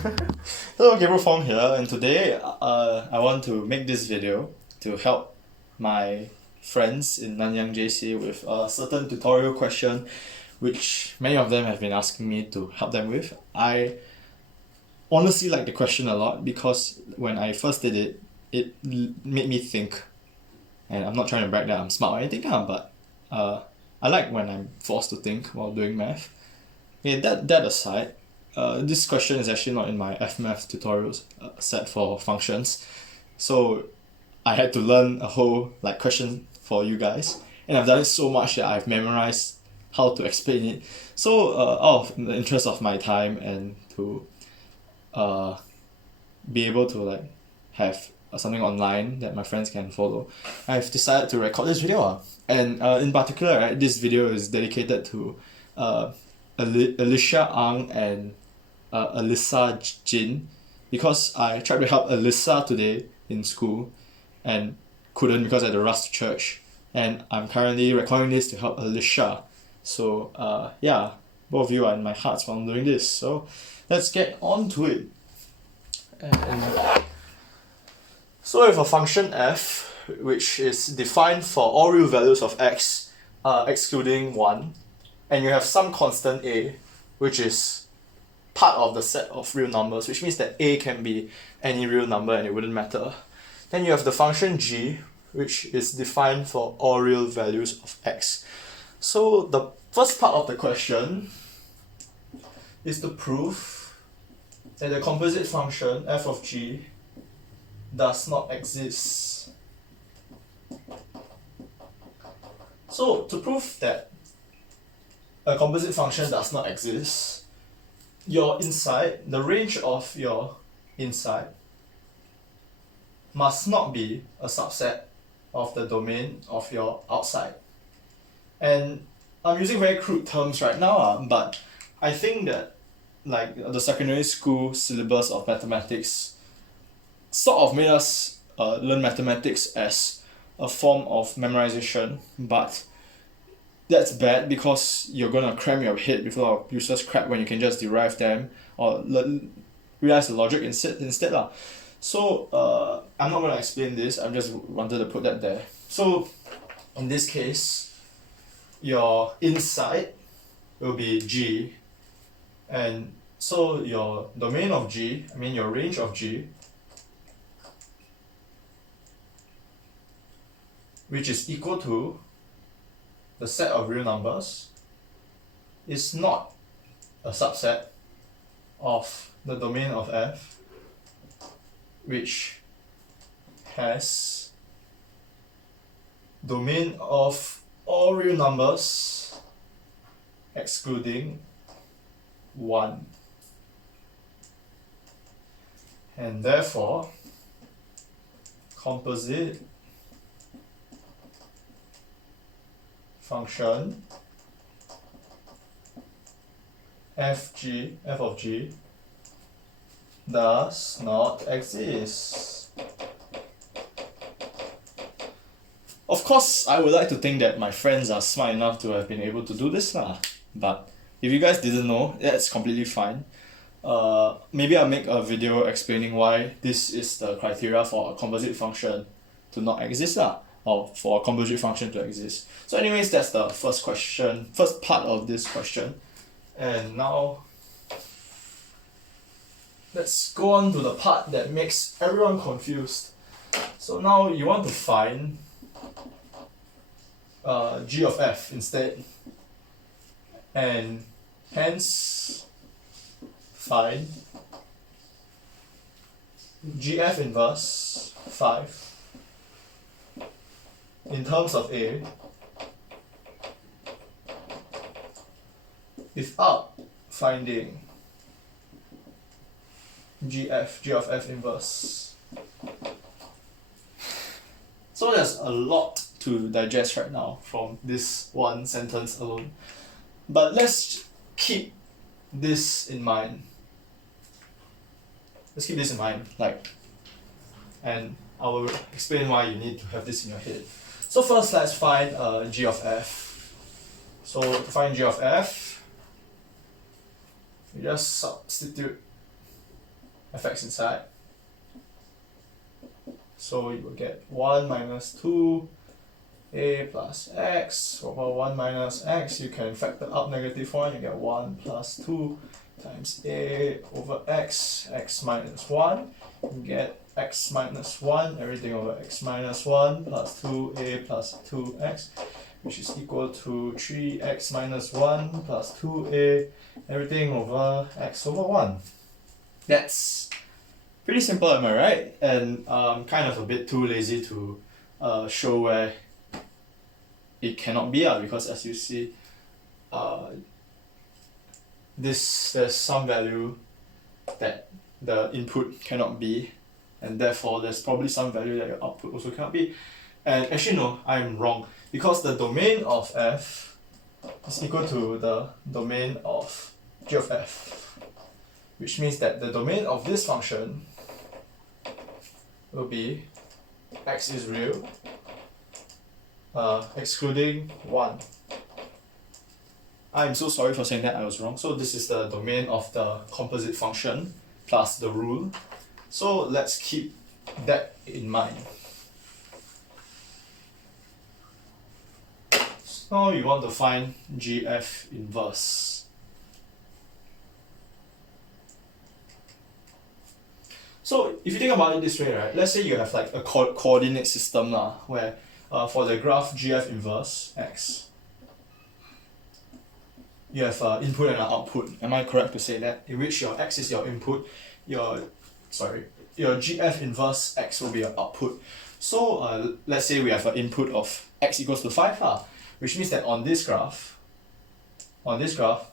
Hello, Gabriel Fong here, and today I want to make this video to help my friends in Nanyang JC with a certain tutorial question which many of them have been asking me to help them with. I honestly like the question a lot because when I first did it, made me think. And I'm not trying to brag that I'm smart or anything, but I like when I'm forced to think while doing math. Okay, that aside, this question is actually not in my FMath tutorials set for functions, so I had to learn a whole question for you guys, and I've done it so much that I've memorized how to explain it. So out of the interest of my time and to uh, be able to have something online that my friends can follow, I've decided to record this video. And in particular, right, this video is dedicated to Alicia Ang and Alyssa Jin, because I tried to help Alyssa today in school and couldn't because I had to rush to church, and I'm currently recording this to help Alicia. So yeah, both of you are in my hearts while I'm doing this, so let's get on to it. And so if a function f, which is defined for all real values of x excluding 1, and you have some constant a, which is part of the set of real numbers, which means that a can be any real number and it wouldn't matter. Then you have the function g, which is defined for all real values of x. So the first part of the question is to prove that the composite function f of g does not exist. So to prove that a composite function does not exist, your inside, the range of your inside, must not be a subset of the domain of your outside. And I'm using very crude terms right now, but I think that the secondary school syllabus of mathematics sort of made us learn mathematics as a form of memorization, but that's bad because you're gonna cram your head with a lot of useless crap when you can just derive them or realize the logic instead lah. So I'm not gonna explain this. I just wanted to put that there. So in this case, your inside will be G, and so your domain of G, your range of G, which is equal to the set of real numbers, is not a subset of the domain of f, which has domain of all real numbers excluding 1. And therefore, composite function f of g does not exist. Of course, I would like to think that my friends are smart enough to have been able to do this lah, but if you guys didn't know, that's completely fine. Maybe I'll make a video explaining why this is the criteria for a composite function to not exist lah, or for a composite function to exist. So anyways, that's the first part of this question. And now let's go on to the part that makes everyone confused. So now you want to find g of f instead, and hence find gf inverse 5 in terms of a without finding g of f inverse. So there's a lot to digest right now from this one sentence alone, but let's keep this in mind. And I will explain why you need to have this in your head. So first, let's find g of f. So to find g of f, you just substitute fx inside. So you will get 1 minus 2a plus x over 1 minus x. You can factor up negative 1, you get 1 plus 2 times a over x minus 1. You get x minus 1, everything over x minus 1 plus 2a plus 2x, which is equal to 3x minus 1 plus 2a, everything over x over 1. That's pretty simple, am I right? And kind of a bit too lazy to show where it cannot be, because as you see, there's some value that the input cannot be, and therefore there's probably some value that your output also cannot be. And actually no, I'm wrong, because the domain of f is equal to the domain of g of f, which means that the domain of this function will be x is real, excluding 1. I'm so sorry for saying that I was wrong. So this is the domain of the composite function plus the rule. So let's keep that in mind. So now you want to find GF inverse. So if you think about it this way, right? Let's say you have like a coordinate system where for the graph GF inverse x, you have input and an output. Am I correct to say that? In which your x is your input, your GF inverse x will be your output. So let's say we have an input of x equals to 5, which means that on this graph,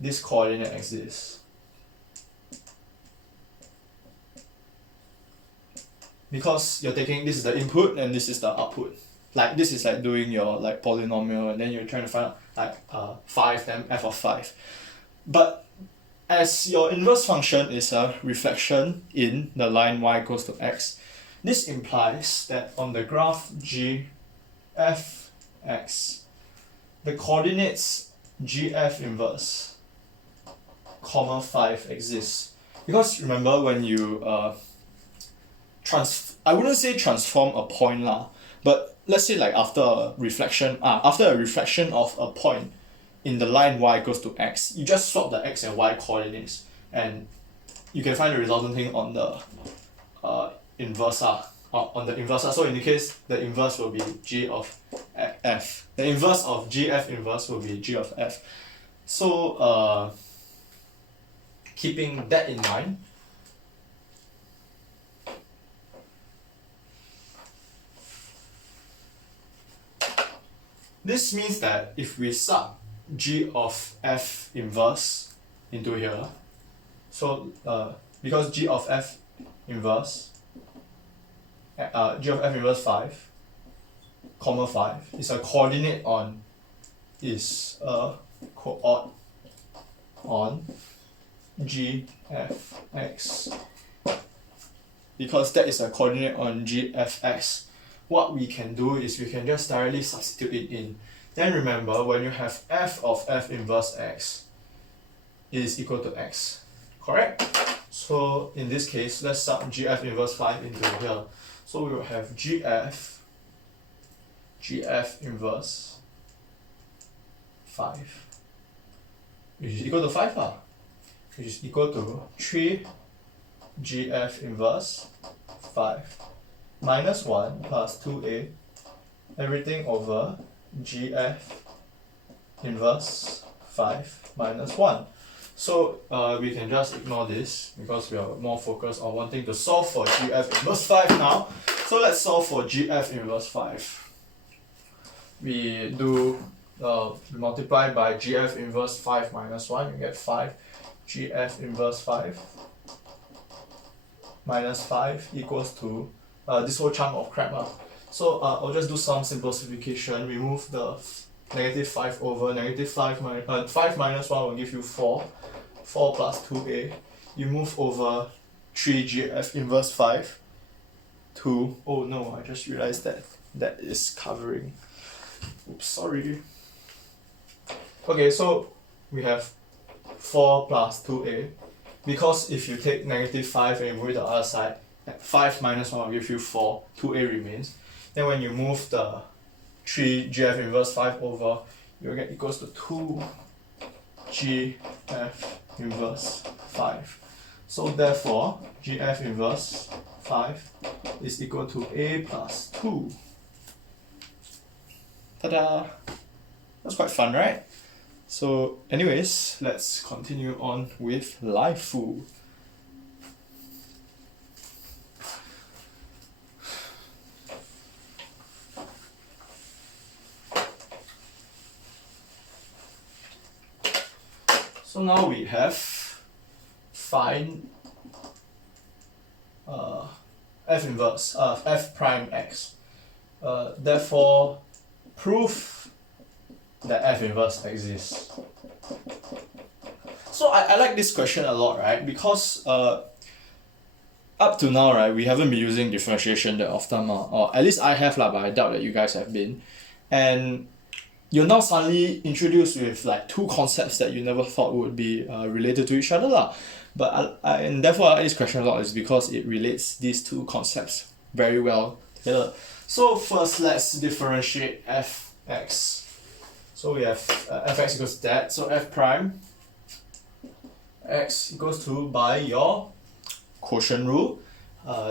this coordinate exists. Because you're taking, this is the input and this is the output. Like this is like doing your like polynomial, and then you're trying to find out like 5 then f of 5. But as your inverse function is a reflection in the line y equals to x, this implies that on the graph g f x, the coordinates gf inverse, comma 5 exists. Because remember when you I wouldn't say transform a point but let's say like after a reflection of a point in the line y equals to x, you just swap the x and y coordinates and you can find the resultant thing on the inverse on the inverse. So in the case, the inverse will be g of f. The inverse of gf inverse will be g of f. So keeping that in mind, this means that if we sub g of f inverse into here, so because g of f inverse 5, comma 5 is a coordinate on g f x. Because that is a coordinate on g f x, what we can do is we can just directly substitute it in. Then remember, when you have f of f inverse x is equal to x, correct? So in this case, let's sub gf inverse 5 into here. So we will have gf inverse 5, which is equal to 5, which is equal to 3 gf inverse 5 minus 1 plus 2a, everything over gf inverse 5 minus 1. So we can just ignore this because we are more focused on wanting to solve for gf inverse 5 now. So let's solve for gf inverse 5. We multiply by gf inverse 5 minus 1, you get 5 gf inverse 5 minus 5 equals to this whole chunk of crap. So I'll just do some simplification. Remove the negative 5 over negative 5 minus 1 will give you 4. 4 plus 2a. You move over 3 gf inverse 5 to, oh no, I just realized that is covering. Oops, sorry. Okay, so we have 4 plus 2a. because if you take negative 5 and you move it to the other side, 5 minus 1 will give you 4, 2a remains. Then when you move the 3 GF inverse 5 over, you'll get equals to 2 GF inverse 5. So therefore, GF inverse 5 is equal to a plus 2. Ta-da! That's quite fun, right? So anyways, let's continue on with LIFO. So now we have find f inverse of f prime x. Therefore, prove that f inverse exists. So I like this question a lot, right? Because up to now, right, we haven't been using differentiation that often, or at least I have but I doubt that you guys have been. And you're now suddenly introduced with like two concepts that you never thought would be related to each other. But and therefore I like this question a lot is because it relates these two concepts very well together. So first, let's differentiate fx. So we have fx equals that. So f prime x equals to, by your quotient rule,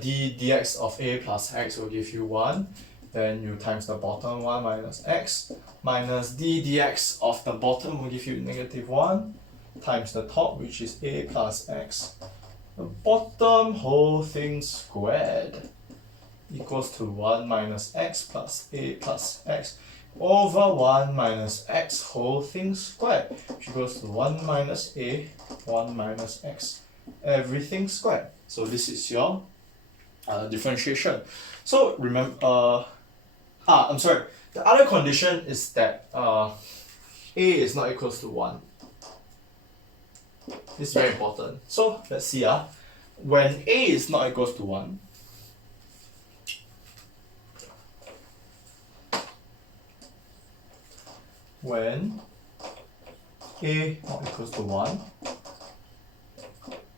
d dx of a plus x will give you 1. Then you times the bottom 1 minus x minus d dx of the bottom will give you negative 1 times the top, which is a plus x. The bottom whole thing squared equals to 1 minus x plus a plus x over 1 minus x whole thing squared, which equals to 1 minus a, 1 minus x, everything squared. So this is your differentiation. So remember, I'm sorry, the other condition is that a is not equals to 1. This is very important. So let's see, when a is not equals to 1, when a not equals to 1,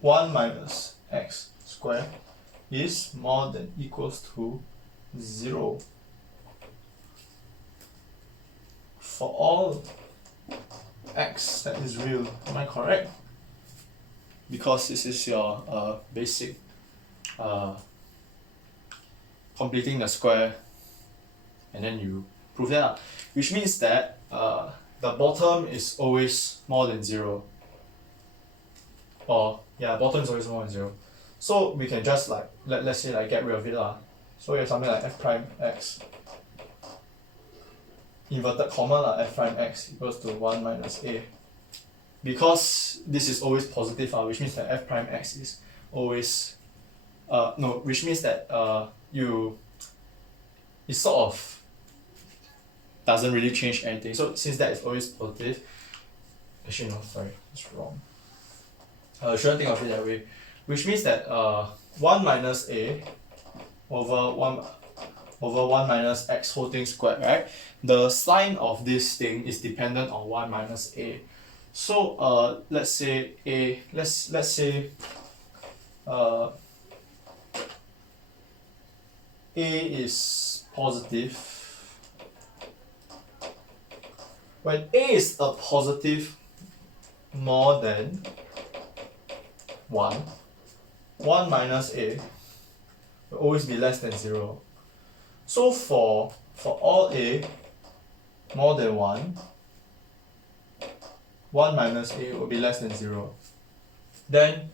1 minus x squared is more than equals to 0. For all x that is real, am I correct? Because this is your basic completing the square, and then you prove that, which means that the bottom is always more than 0. Or yeah, bottom is always more than 0. So we can just like let's say get rid of it. So we have something like f prime x inverted comma f prime x equals to 1 minus a. Because this is always positive, which means that f prime x is always which means that it sort of doesn't really change anything. So since that is always positive, actually no, sorry, it's wrong. Shouldn't think of it that way. Which means that 1 minus a over 1 minus x whole thing squared, right? The sign of this thing is dependent on 1 minus a. So let's say let's say a is positive. When a is a positive more than 1, 1 minus a will always be less than 0. So for all a more than 1, 1 minus a will be less than 0. Then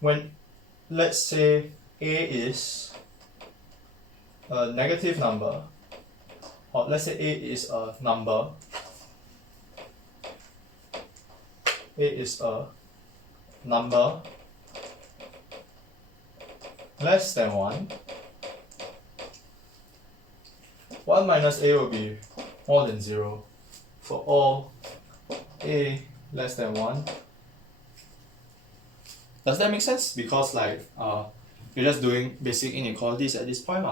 when let's say a is a negative number, or let's say a is a number, a is a number less than 1, 1 minus a will be more than 0 for all a less than 1. Does that make sense? Because you're just doing basic inequalities at this point.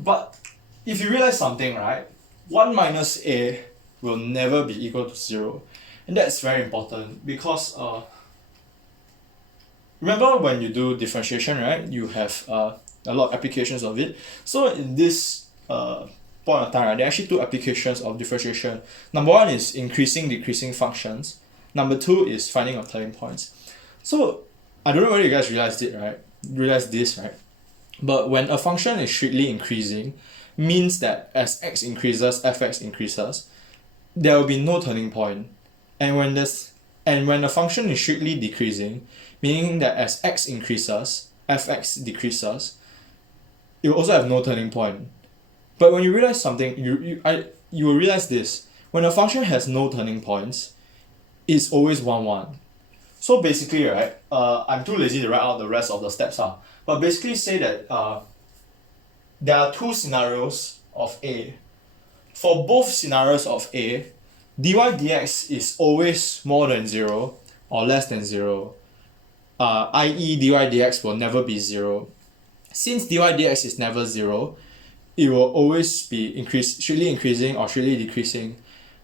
But if you realize something, right? 1 minus a will never be equal to 0. And that's very important because remember when you do differentiation, right? You have a lot of applications of it. So in this point of time, right, there are actually two applications of differentiation. Number one is increasing, decreasing functions. Number two is finding of turning points. So I don't know whether you guys realize this, right? But when a function is strictly increasing, means that as x increases, fx increases, there will be no turning point. And when the function is strictly decreasing, meaning that as x increases, fx decreases, it will also have no turning point. But when you realize something, you will realize this. When a function has no turning points, it's always 1, 1. So basically, right, I'm too lazy to write out the rest of the steps. But basically say that there are two scenarios of A. For both scenarios of A, dy dx is always more than 0 or less than 0. I.e. dy dx will never be 0. Since dy dx is never 0, it will always be strictly increasing or strictly decreasing,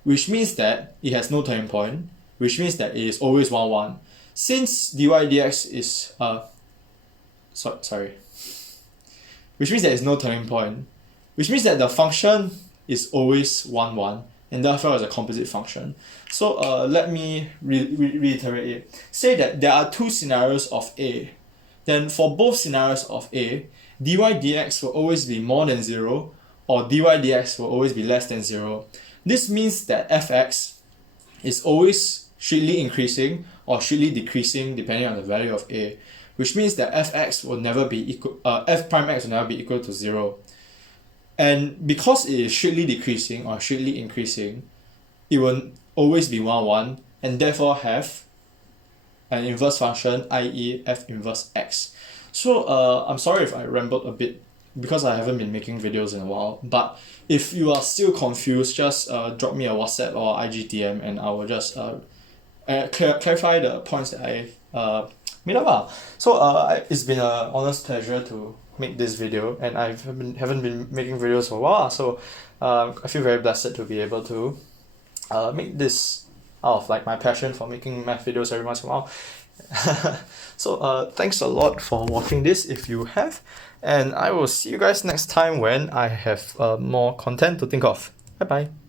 which means that it has no turning point, which means that it is always 1, 1. Since dy dx is which means there is no turning point, which means that the function is always 1, 1, and therefore is a composite function. So let me reiterate it. Say that there are two scenarios of A. Then for both scenarios of A, dy dx will always be more than 0 or dy dx will always be less than 0. This means that fx is always strictly increasing or strictly decreasing depending on the value of A, which means that fx will never be equal, f prime x will never be equal to 0. And because it is strictly decreasing or strictly increasing, it will always be 1, 1, and therefore have an inverse function, i.e. f inverse x. So I'm sorry if I rambled a bit because I haven't been making videos in a while, but if you are still confused, just drop me a WhatsApp or IGTM and I will just clarify the points that I made up. So it's been an honest pleasure to make this video, and I haven't been making videos for a while, so I feel very blessed to be able to make this out of like my passion for making math videos every once in a while. So thanks a lot for watching this if you have, and I will see you guys next time when I have more content to think of. Bye bye.